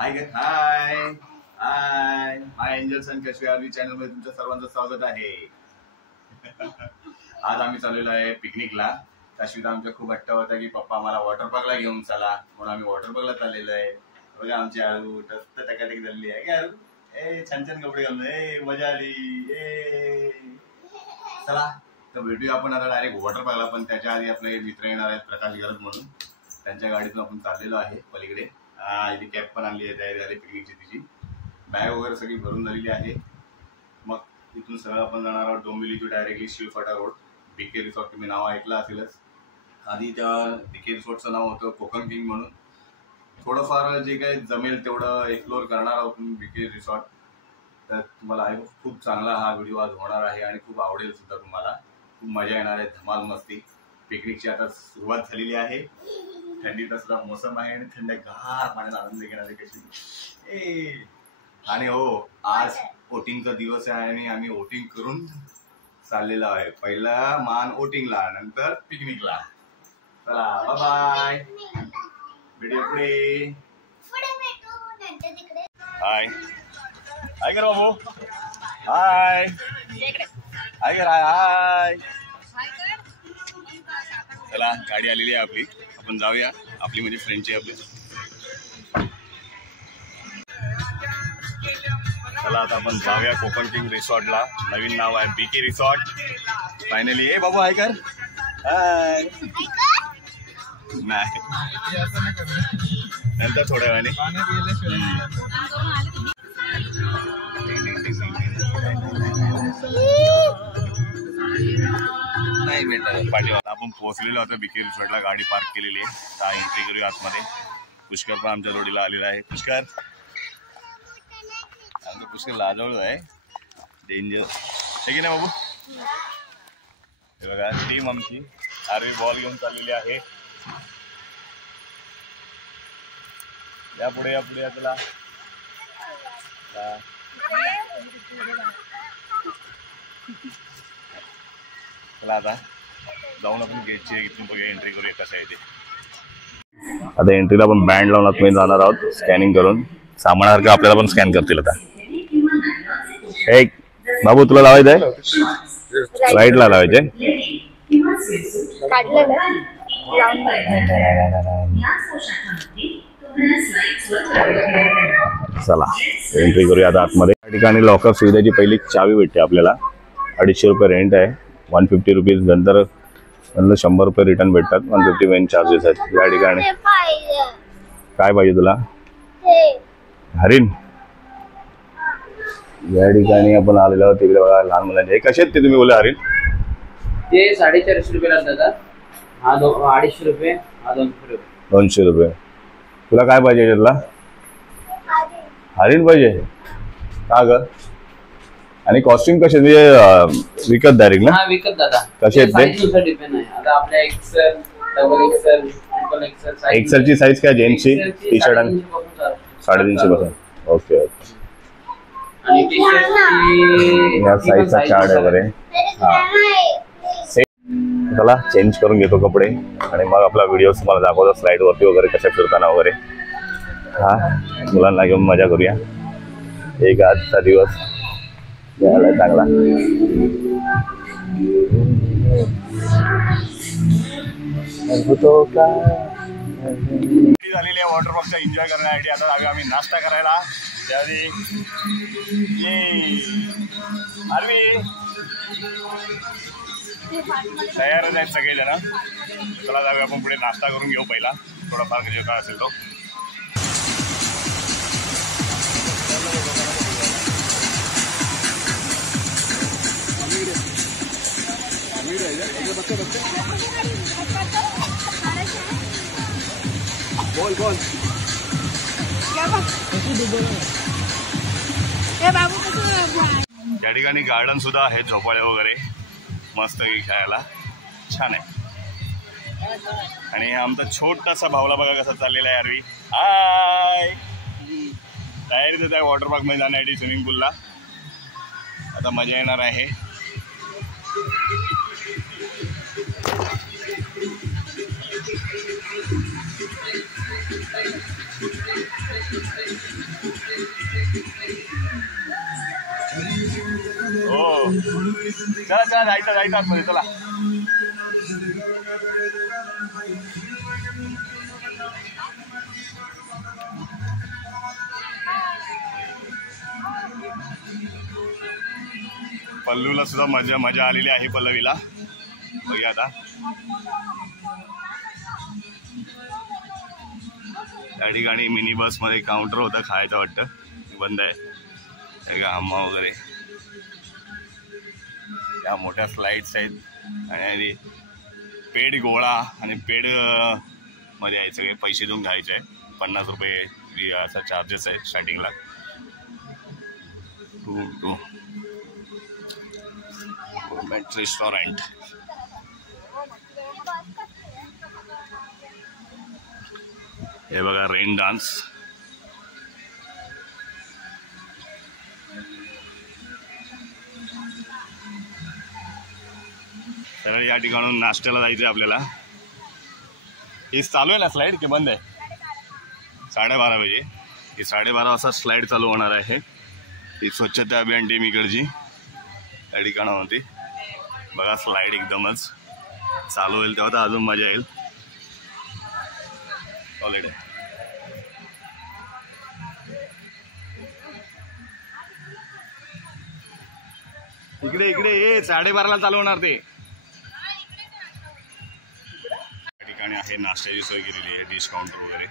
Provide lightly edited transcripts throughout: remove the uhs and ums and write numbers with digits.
Hi hi hi my angels and Kashvi Aarvi channel मध्ये तुमच्या सर्वांचं स्वागत आहे. आज आम्ही चाललेलो आहे पिकनिकला. काश्मीर आमच्या खूप हट्ट होता की पप्पा आम्हाला वॉटर पार्कला घेऊन चला, म्हणून आम्ही वॉटर पार्कला चाललेलो आहे. बघा आमची आळू मस्त टकाटक झालेली आहे. आळू छान छान कपडे घालून मजा आली. चला तर भेटूया आपण आता डायरेक्ट वॉटर पार्कला. पण त्याच्या आधी आपले मित्र येणार आहेत प्रकाश गरज म्हणून, त्यांच्या गाडीतून आपण चाललेलो आहे पलीकडे. इथे कॅब पण आणली आहे, तयारी झाली पिकनिकची. तिची बॅग वगैरे सगळी भरून झालेली आहे. मग तिथून सरळ आपण जाणार आहोत Dombivli to directly Shilphata road. BK resort तुम्ही नाव ऐकलं असेलच. आधी त्या बीके रिसॉर्टचं नाव होतं कोकण किंग म्हणून. थोडंफार जे काही जमेल तेवढं एक्सप्लोअर करणार आहोत बीके रिसॉर्ट. तर तुम्हाला खूप चांगला हा व्हिडिओ आज होणार आहे आणि खूप आवडेल सुद्धा तुम्हाला. खूप मजा येणार आहे, धमाल मस्ती. पिकनिकची आता सुरुवात झालेली आहे. थंडीचा सुद्धा मोसम आहे आणि थंडगार पाण्याचा आनंद घेणारे कशी. आणि हो, आज वोटिंगचा दिवस आहे आणि आम्ही वोटिंग करून चाललेलो आहे. पहिला मान वोटिंगला, नंतर पिकनिकला. चला बाय बाय, व्हिडिओ पुढे. हाय हाय कर बाबू. हाय हाय कर. हाय. चला गाडी आलेली आहे आपली, आपण जाऊया. आपली म्हणजे फ्रेंडची आपली. चला आता आपण जाऊया कोकण किंग रिसॉर्टला. नवीन नाव आहे बीके रिसॉर्ट. फायनली बाबू हाय कर. हाय. नाही नंतर थोड्या वेळाने. नाही भेटत पाठीवर. आपण पोहोचलेलो होतो बीके रिसॉर्टला. गाडी पार्क केलेली आहे. आता एंट्री करूया आतमध्ये. पुष्कर पण आमच्या जोडीला आलेला आहे. पुष्कर आमचं पुष्कर लाजवळ आहे, डेंजर आहे की नाही बाबू. हे बघा टीम आमची आरवी बॉल घेऊन चाललेली आहे. या पुढे या पुढे. चला चला आता जाऊन आपण गेटची इथून बघूया, एंट्री करूया कसं आहे ते. आता एंट्रीला आपण बँड लावून आतमध्ये जाणार आहोत स्कॅनिंग करून. सामानासारखं आपल्याला पण स्कॅन करतील आता. एक बाबू तुला लावायचं आहे, राईटला लावायचे. चला एंट्री करूया आता आतमध्ये. या ठिकाणी लॉकर सुविधेची पहिली चावी भेटते आपल्याला. 250 रुपये रेंट आहे. 150 रुपीज नंतर 100 रुपये रिटर्न भेटतात. 150 मेन चार्जेस आहेत या ठिकाणी. काय पाहिजे तुला? हरिण. या ठिकाणी आपण आलेलो आहोत. तिकडे बघा लहान मुलांचे. हे कसे आहेत ते तुम्ही बोला हरिण? ते 450 रुपये दादा. हा 250 रुपये, हा 200 रुपये. 200 रुपये. तुला काय पाहिजे त्यातला? हरिण पाहिजे का ग? आणि कॉस्ट्युम कसे म्हणजे विकत डायरेक्ट ना? हा विकत दादा. कसे आहेत ते? डिपेंड आहे. आता आपल्या XL, double XL, triple XL size. एक्सेलची साईज काय जेंट्सची? टी शर्ट आणि 350 पासून. Okay okay. आणि टी शर्टची या साईजचा चार्ट वगैरे. चला चेंज करून घेतो कपडे आणि मग आपला व्हिडिओ तुम्हाला दाखवतो स्लाइड वरती वगैरे कशा फिरताना वगैरे. हा मुलांना घेऊन मजा करूया. एक आजचा दिवस यायला चांगला. झालेली आहे वॉटर पार्कचा एन्जॉय करण्यासाठी. आता जाऊया आम्ही नाश्ता करायला. त्याआधी आरवी तयारच आहेत सगळेजण. चला जाऊया आपण पुढे नाश्ता करून घेऊ पहिला. थोडाफार जे काय असेल तो. बोल बोल. या ठिकाणी गार्डन सुद्धा आहे, झोपाळ्या वगैरे मस्त खेळायला छान आहे. आणि आमचा छोटासा भावला बघा कसा चाललेला आहे आरवी. हाय. तयारीच आहे वॉटर पार्क मध्ये जाण्यासाठी, स्विमिंग पूलला. आता मजा येणार आहे. चला चला जायचं आतमध्ये चला. पल्लूला सुद्धा मजा आलेली आहे. पल्लवीला बघूया आता. त्या ठिकाणी मिनी बस मध्ये काउंटर होतं खायचं वाटतं, बंद आहे. हम्मा वगैरे त्या मोठ्या स्लाइड्स आहेत आणि पेड गोळा आणि पेड मध्ये आहे. सगळे पैसे देऊन घ्यायचे आहे. 50 रुपये असा चार्जेस आहे स्टार्टिंगला. To restaurant. हे बघा रेन डान्स. तर या ठिकाणून नाश्त्याला जायचं आहे आपल्याला. हे चालू आहे ना स्लाइड की बंद आहे? 12:30 वाजे. हे 12:30 वाजता स्लाइड चालू होणार आहे. ही स्वच्छता अभियान टीम इकडची या ठिकाणावरती. बघा स्लाइड एकदमच चालू होईल तेव्हा तर अजून मजा येईल. ऑलरेडी इकडे ये 12:30ला चालू होणार ते. या ठिकाणी आहे नाश्त्याची सोय केलेली आहे, डिश काउंटर वगैरे.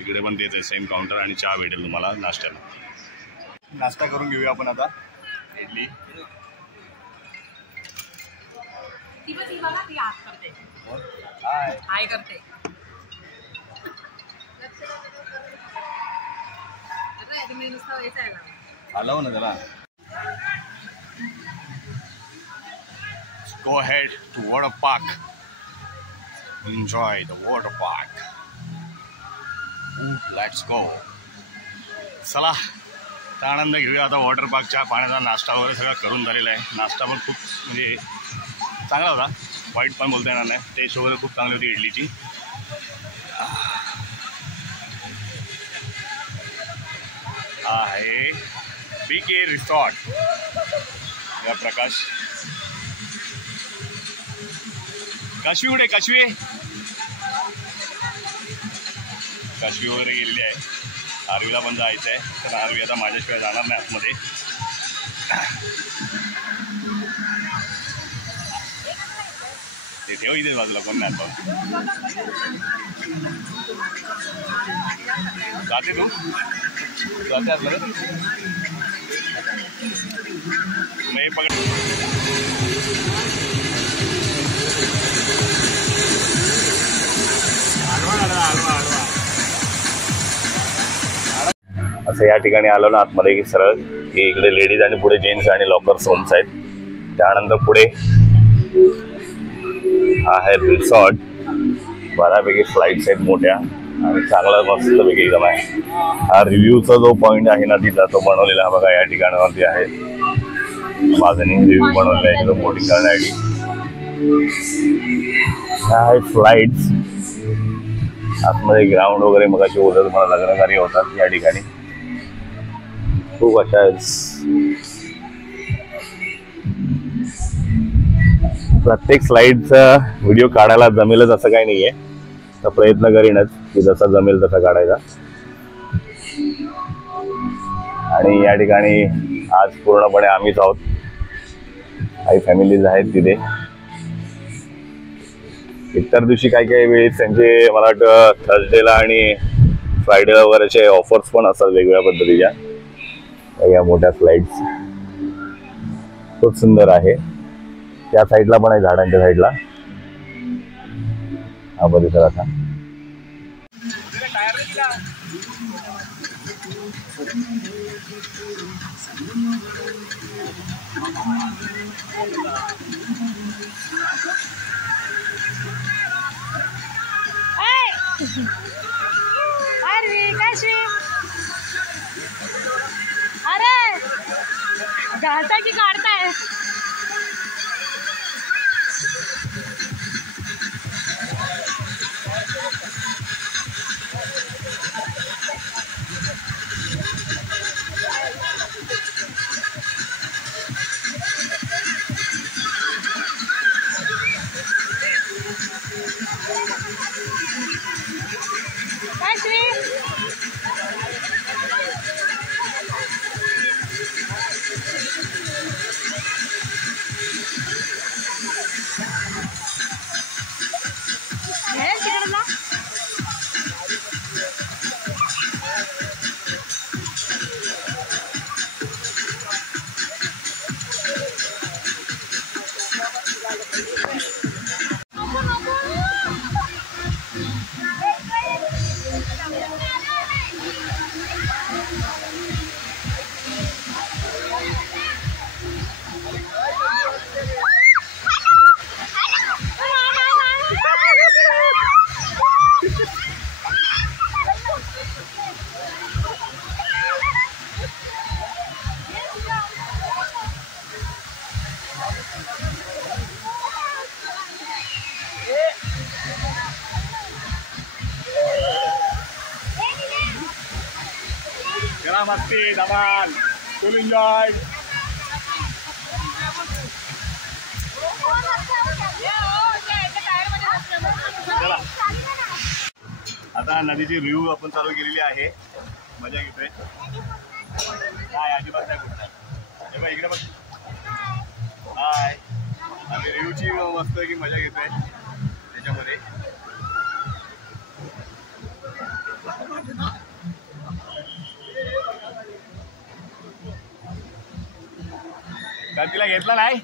इकडे पण तेच आहे, सेम काउंटर आणि चहा भेटेल तुम्हाला नाश्त्याला. नाश्ता करून घेऊया आपण आता. इडली हाय करते. हलव ना जरा. Go ahead to water park. Enjoy the water park. Let's go. चला तर आनंद घेऊया आता वॉटर पार्कच्या. पाण्याचा नाश्ता वगैरे सगळा करून झालेला आहे. नाश्ता पण खूप म्हणजे चांगला होता, वाईट पण बोलता येणार नाही. टेस्ट वगैरे खूप चांगली होती इडलीची. आहे BK रिसॉर्ट. या प्रकाश काशवी कुठे? काशवी वगैरे गेलेली आहे. आरवीला पण जायचं आहे, तर आरवी आता माझ्याशिवाय जाणार नाही आतमध्ये. ते ठेव इथे बाजूला, कोण नाही. जाते तू? जाते आतमध्ये? नाही पकड. असं या ठिकाणी आलो ना आतमध्ये की सरळ की इकडे लेडीज आणि पुढे जेंट्स आणि लॉकर्स होम्स आहेत. त्यानंतर पुढे आहे रिसॉर्ट. बऱ्यापैकी फ्लाईट्स आहेत मोठ्या आणि चांगला मस्तपैकी एकदम आहे. हा रिव्ह्यूचा जो पॉईंट आहे ना तिथला तो बनवलेला बघा या ठिकाणावरती आहे. बाजूने रिव्ह्यू बनवलेला आहे तिथं बोटिंग करण्यासाठी. आहे फ्लाईट्स. आतमध्ये ग्राउंड वगैरे मग अशी ओझर मला लग्नकार्य होतात या ठिकाणी. खूप अशा प्रत्येक स्लाइडचा व्हिडिओ काढायला जमेलच असं काही नाहीये, तर प्रयत्न करीनच की जसा जमेल तसा काढायचा. आणि या ठिकाणी आज पूर्णपणे आम्हीच आहोत, काही फॅमिलीज आहेत तिथे. इतर दिवशी काही वेळेस त्यांचे मला वाटतं थर्सडेला आणि फ्रायडेला वगैरेचे ऑफर्स पण असतात वेगवेगळ्या पद्धतीच्या. या मोठ्या स्लाइड्स खूप सुंदर आहे. त्या साईडला पण आहे, झाडांच्या साईडला हा परिसर असा. अरे घालता की काढताय? मस्ती धमाल फुल एन्जॉय. चला आता नदीची रिव्ह्यू आपण चालू केलेली आहे. मजा घेतोय. काय अजिबात नाही कुठं इकडे बघ. हाय आम्ही रिव्ह्यूची मस्त की मजा घेतोय त्याच्यामध्ये. तिला घेतला नाही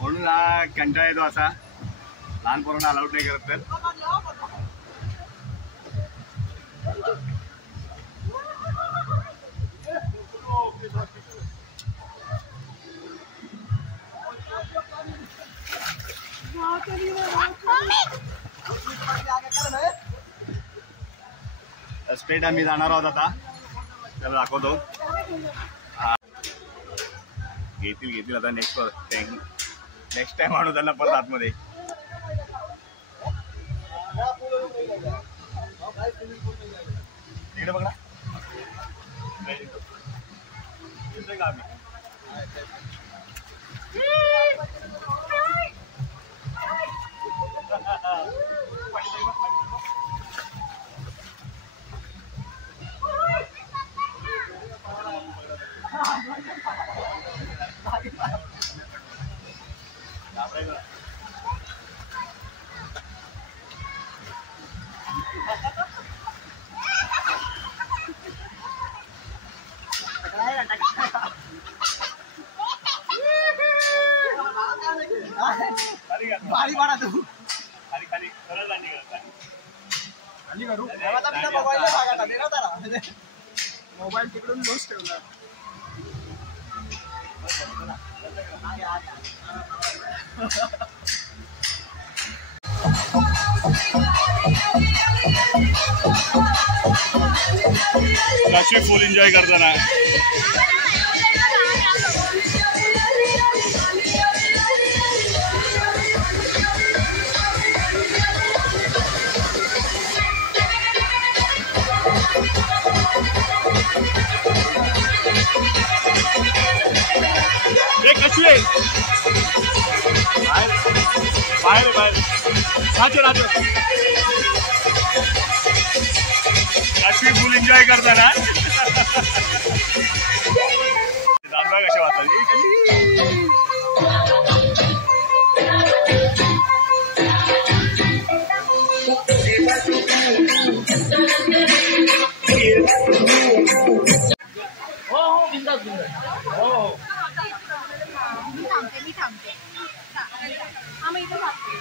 म्हणून हा कंटाळा येतो असा. लहान पोरांना अलाउड नाही करत तर. स्ट्रेट आम्ही जाणार आहोत आता. त्याला दाखवतो. घेतील आता नेक्स्ट टाइम आणू त्यांना परत आतमध्ये. इकडे बघ ना. मोबाईल तिकडून लोस ठेवला. कशी फुल एन्जॉय करताना. कशी आहे बाहेर बाहेर कशी फुल एन्जॉय करताना. दादा कशा वाटतात. मी थांबते. आम्ही इथं थांबते.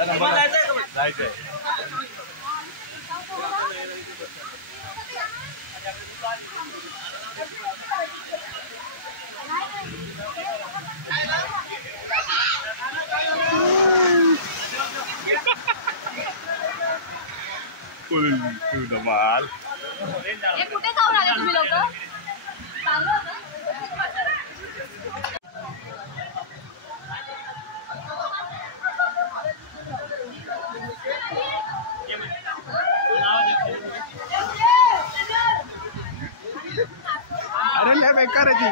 नंबर जायचंय. धमाल. कुठे जाऊन आले तुम्ही लोक. अरे लय बेकार आहे ती.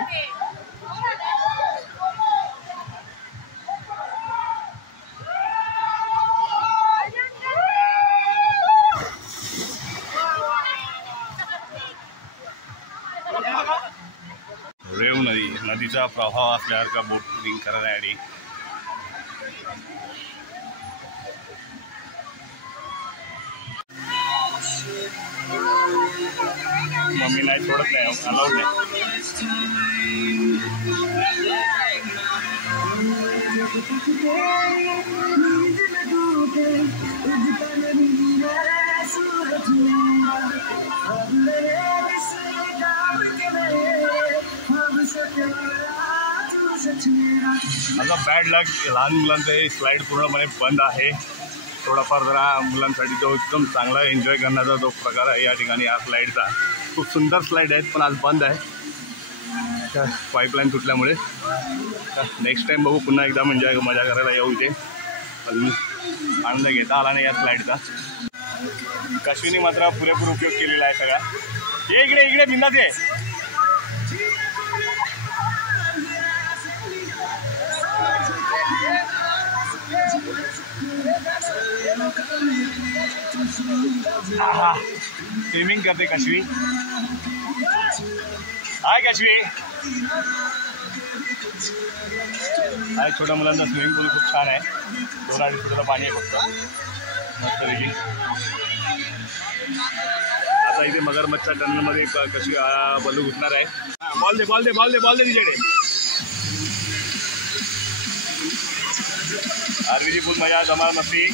रेव नदीचा प्रवाह असल्यासारखा बोटिंग करण्यासाठी मम्मी नाही सोडत नाही. अलाउड नाही. आता बॅड लक लहान मुलांचं हे स्लाइड पूर्णपणे बंद आहे. थोडाफार जरा मुलांसाठी जो एकदम चांगला एन्जॉय करण्याचा जो प्रकार आहे या ठिकाणी या स्लाईडचा. खूप सुंदर स्लाईड आहेत पण आज बंद आहे पाईपलाईन तुटल्यामुळे. नेक्स्ट टाइम बघू, पुन्हा एकदा म्हणजे मजा करायला येऊ इथे. अजून आनंद घेता आला नाही या स्लाईडचा. कश्मीनी मात्र पुरेपूर उपयोग केलेला आहे सगळा. इकडे इकडे बिंदास आहे. स्विमिंग करते कश्मी. हाय कश्मी. आणि छोट्या मुलांचा स्विमिंग पूल खूप छान आहे. 2-2.5 फुटाचं पाणी आहे फक्त मस्तपैकी. आता इथे मगरमच्छच्या टनलमध्ये कशी बलू घुसणार आहे. बॉल दे बॉल दे बॉल दे बॉल दे तिच्याकडे. आरवीची फुल मजा धमाल मस्ती.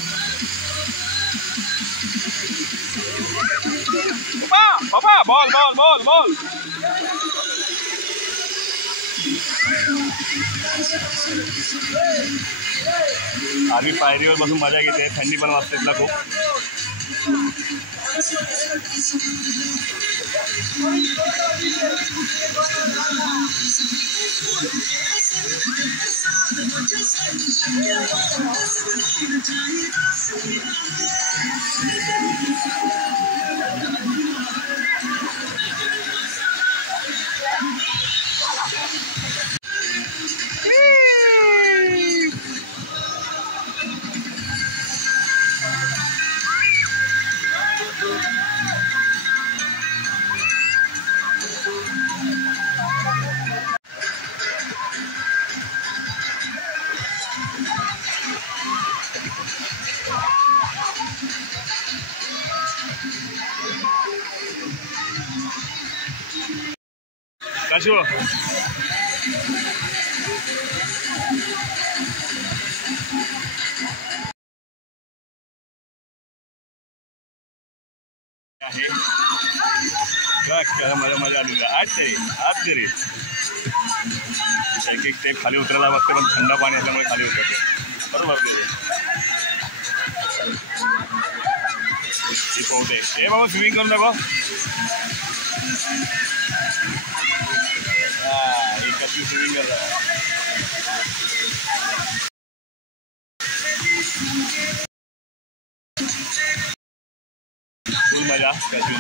बाबा बॉल बॉल बॉल बॉल. आम्ही पायरीवर बसून मजा घेते. थंडी पण वाजते तिला खूप. कशो आहे. मला मजा आली. आज तरी एक एक स्टेप खाली उतरायला बघते पण थंड पाणी असल्यामुळे खाली उतरते. बरोबर पोहते. हे बाबा स्विमिंग करू नको. कशी स्विमिंग करता फुल मजा कशी.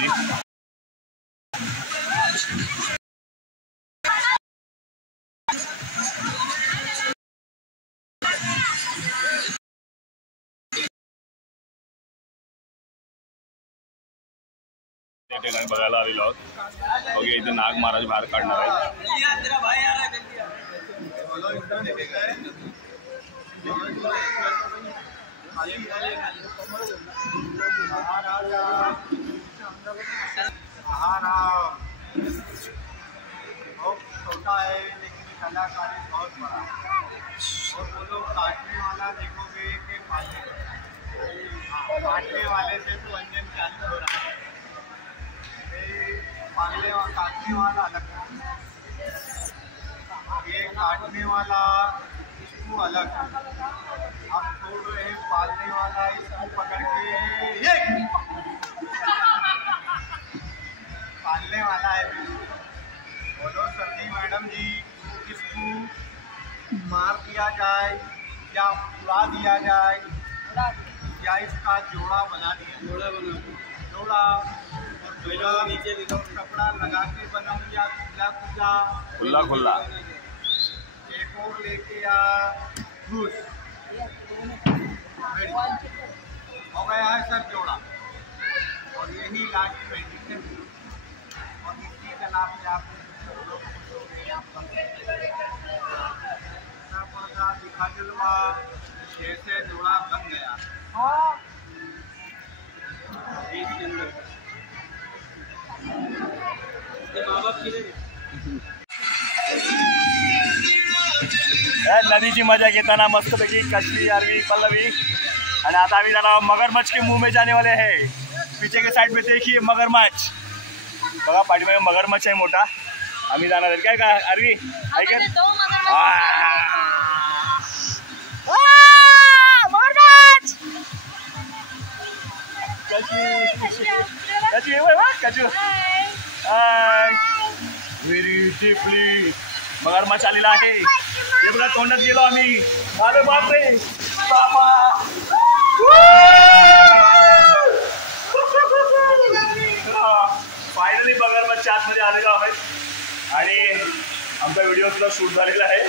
ठिकाणी बघायला आलेलो आहोत. बघूया इथे नाग महाराज बाहेर काढणार आहे. बहुत छोटा है लेकिन कलाकारी बहुत बड़ा है. और वो लोग काटने वाला देखोगे कि काटने वाले से तो अंजन चालू हो रहा है. काटने वाला अलग, ये काटने वाला इसको अलग. अब छोड़ रहे हैं पालने वाला, इसको पकड़ के ये पालने वाला है. बोलो सब्जी मैडम जी, इसको मार दिया जाए या उड़ा दिया जाए या इसका जोड़ा बना दिया. जोड़ा नीचे कपड़ा लगा के बना दिया. खुला खुला एक और लेके आ. घुस हो गया है सर जोड़ा. और यही लास्ट पेंटिंग है. और इसी कला पे आप दिखा जलवा जैसे जोड़ा बन गया. इसके अंदर नदीची मजा घेताना मस्तपैकी कश्मी आरवी पल्लवी. आणि आता आम्ही जाणार मगरमच्छ के मुंह में जाने वाले हैं. पीछे के साइड में देखिए मगरमच्छ. बघा पाठीमागे मगरमच्छ आहे मोठा. आम्ही जाणार आहे काय का आरवी ऐक. कचू व्हेरी डीपली मगरमच्छ आलेला आहे. हे बघा तोंडात गेलो आम्ही. अरे बापरे बाबा. फायनली मगरमच्छ आतमध्ये आलेलो आहेत आणि आमचा व्हिडिओ सुद्धा शूट झालेला आहे.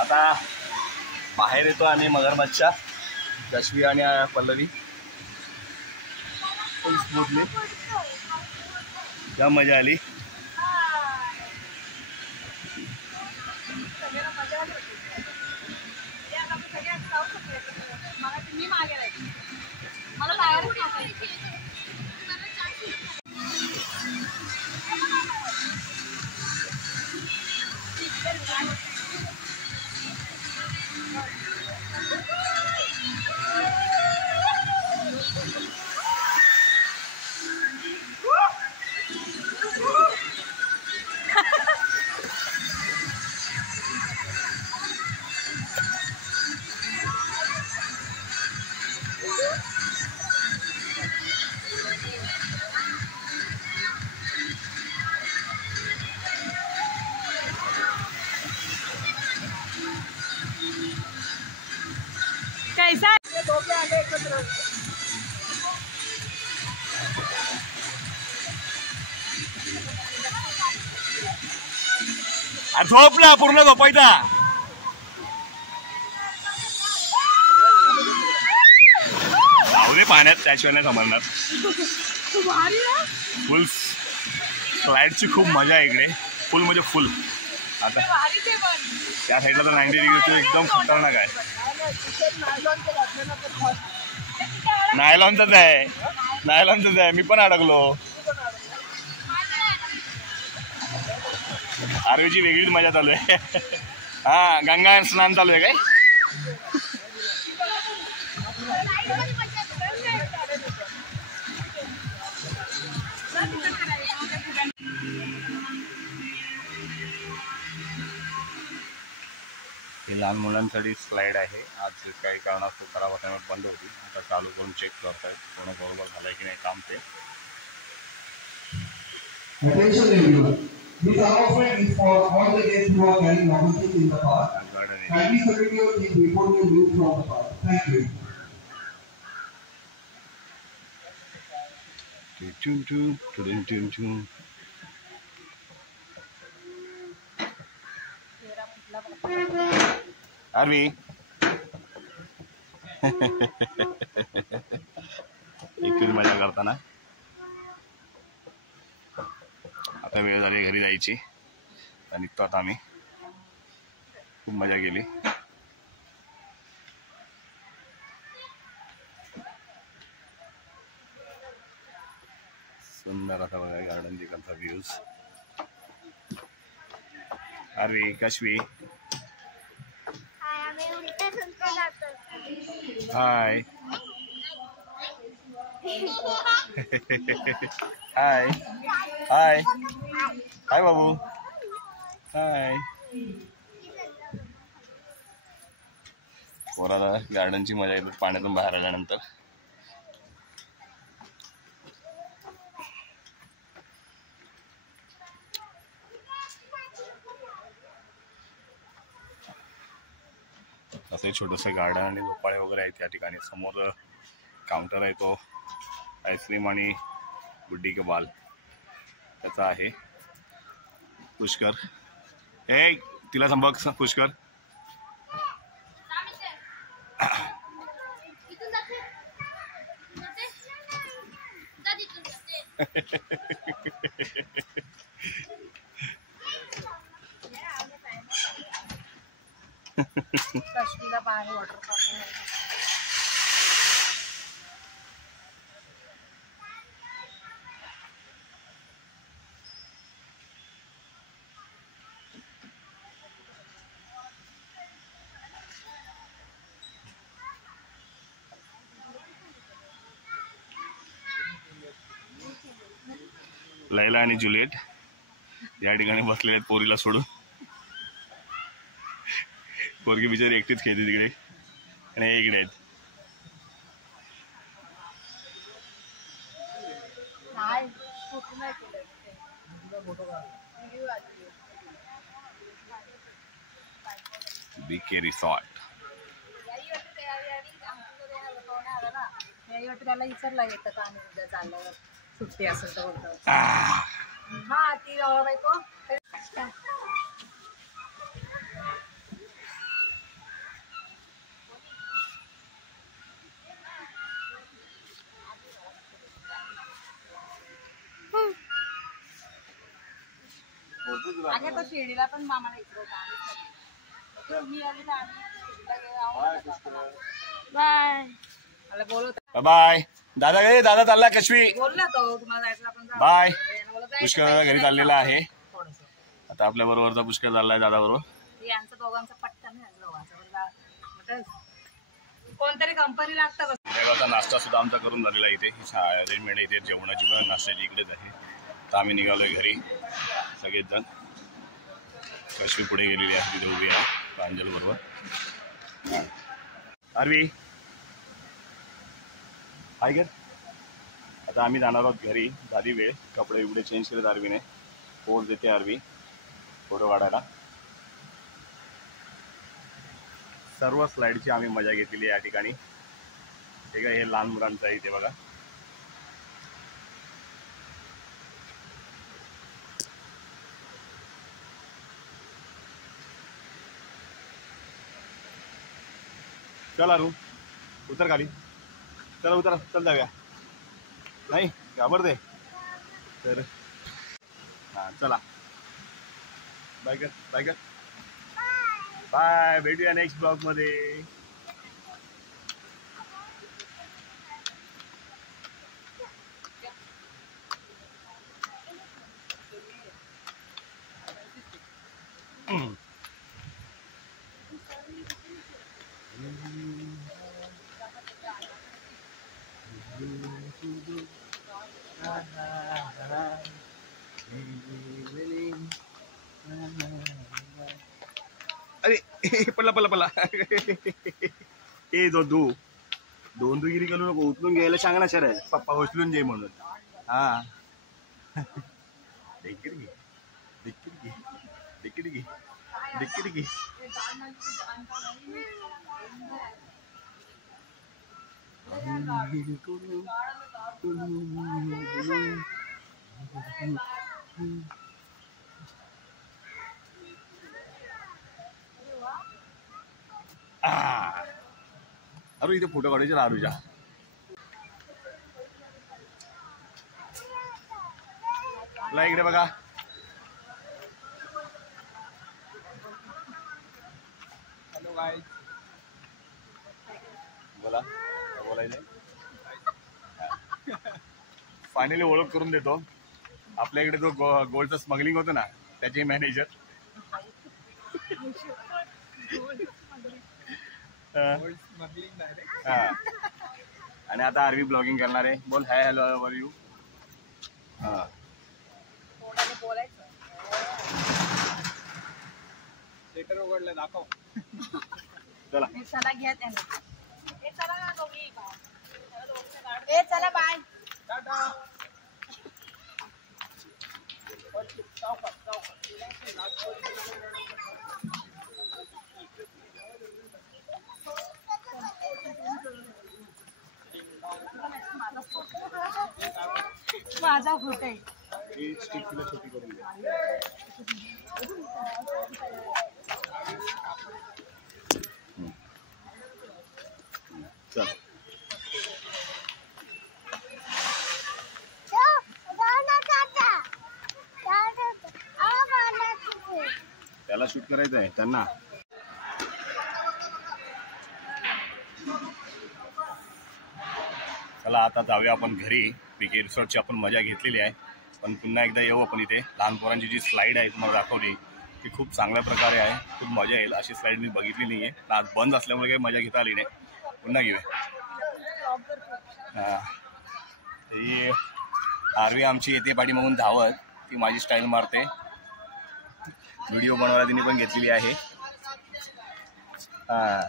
आता बाहेर येतो आम्ही मगरमच्छ. कश्वी आणि पल्लवी फुल स्मूथली. क्या मजा आली. मला बाहेरच टाकायची. कैसा झोप ना पूर्ण झोपायचा. जाऊ पाण्यात त्याशिवाय नाही समजणार. फुल स्लाइडची खूप मजा आहे इकडे. फुल म्हणजे फुल. आता त्या साईडला तर 90 डिग्री एकदम खतरनाक आहे. नायलॉनचाच आहे. नायलॉनचाच आहे. मी पण अडकलो. आरवीची वेगळीच मजा चालू आहे. हा गंगा स्नान चालू आहे काय. ही लहान मुलांसाठी स्लाइड आहे. आज काही कारणास्तव खराब असल्यामुळे बंद होती. आता चालू करून चेक करतायत पूर्ण बरोबर झालंय की नाही काम ते. Attention everyone. This announcement is for all the guests who are carrying luggages in the park. Kindly submit your things before you leave from the park. Thank you. आरवी एकच मजा करताना. आता वेळ झाली घरी जायची. निघतो आता आम्ही. खूप मजा केली. सुंदर असा बघा गार्डन तिकडचा व्ह्यूज. आरवी कश्वी हाय. हाय हाय हाय बाबू हाय. पोराला गार्डनची मजा येते पाण्यातून बाहेर आल्यानंतर. असं छोटंसं गार्डन आणि झोपाळे वगैरे आहेत या ठिकाणी. समोर काउंटर आहे तो आईस्क्रीम आणि बुड्डी के बाल त्याचा आहे. पुष्कर हे तिला संभग पुष्कर. काश्मीरला बाहेर वॉटर पार्क. लैला आणि जुलिएट या ठिकाणी बसले आहेत पोरीला सोडून. पोरगी बिचारी एकटीच खेळते तिकडे आणि हे इकडे आहेत. BK resort. त्याला विचारला येतं का आम्ही उद्या चालल्यावर सुट्टी असेल तर बोलतो. हा ती बायको आगे तो शिर्डीला पण मामाला इकडे मी आली तर बाय मला बोलवत बाय. दादा दादा चालला कशवी. बोलला तो तुम्हाला जायचं आपण जाऊ. बाय. पुष्कर घरी चाललेला आहे. आता आपल्या बरोबरचा पुष्कर चाललाय दादा बरोबर. यांचं दोघांचं पटकन नाही दोघांचं कोणतरी कंपनी लागतं. संध्याकाळचा नाश्ता सुद्धा आमचा करून झालेला आहे इथे. अरेंजमेंट इथे जेवणाची पण नाश्त्याची इकडेच आहे. तर आम्ही निघालोय घरी सगळेच जण. कशवी पुढे गेलेली आहे तिथे उभी आहे प्रांजल बरोबर. आरवी हाय गर. आता आम्ही जाणार आहोत घरी. झाली वेळ. कपडे बिपडे चेंज केलेत आरवीने. पोट देते आरवी फोटो काढायला. सर्व स्लाईडची आम्ही मजा घेतलेली आहे या ठिकाणी. ठीक आहे. हे लहान मुलांचं आहे इथे बघा. चल आरू उतर खाली. चला उतर. चल जाऊया. नाही घाबरते तर. हां चला. बाय कर बाय कर. बाय. भेटूया नेक्स्ट ब्लॉग मध्ये. अरे पडला पडला पडला. ए जो दोन दुगिरी करू नको. उचलून घ्यायला सांगा ना सर. पप्पा उचलून घे म्हणून. हा डिक्कीट घे डिक्कीट घे डिक्कीट घे डिक्कीट घे. अरे इथे फोटो काढायचे आरूच्या. ला इकडे बघा. Hello guys. बोला बोलायचं. फायनली ओळख करून देतो. आपल्या इकडे जो गोल्डचं स्मगलिंग होतं ना त्याचे मॅनेजर. हा आणि आता आरवी ब्लॉगिंग करणार आहे. बोल हाय हॅलो वर यू. हा थिएटर उघडलं दाखव. चला चला घ्या त्याने. चला बाय. टाटा. माझा फोटो आहे. स्टिक तिला छोटी करून द्या. चल त्याला शूट करायचं आहे त्यांना. चला आता जाऊया आपण घरी. बीके रिसॉर्टची आपण मजा घेतलेली आहे. पण पुन्हा एकदा येऊ आपण इथे. लहान पोरांची जी स्लाईड आहे तुम्हाला दाखवली ती खूप चांगल्या प्रकारे आहे. खूप मजा येईल. अशी स्लाईड मी बघितली नाही आहे. आज बंद असल्यामुळे काही मजा घेता आली नाही. पुन्हा घेऊया. हां ही आरवी आमची येते पाठीमागून धावत. ती माझी स्टाईल मारते. व्हिडिओ बनवायला तिने पण घेतलेली आहे. हां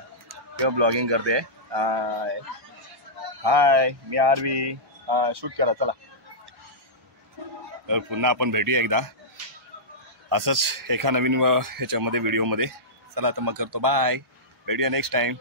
तेव्हा ब्लॉगिंग करते. हाय हाय मी आरवी. शूट करा चला. तर पुन्हा आपण भेटूया एकदा असंच एका नवीन ह्याच्यामध्ये व्हिडिओमध्ये. चला तर मग करतो बाय. भेटूया नेक्स्ट टाइम.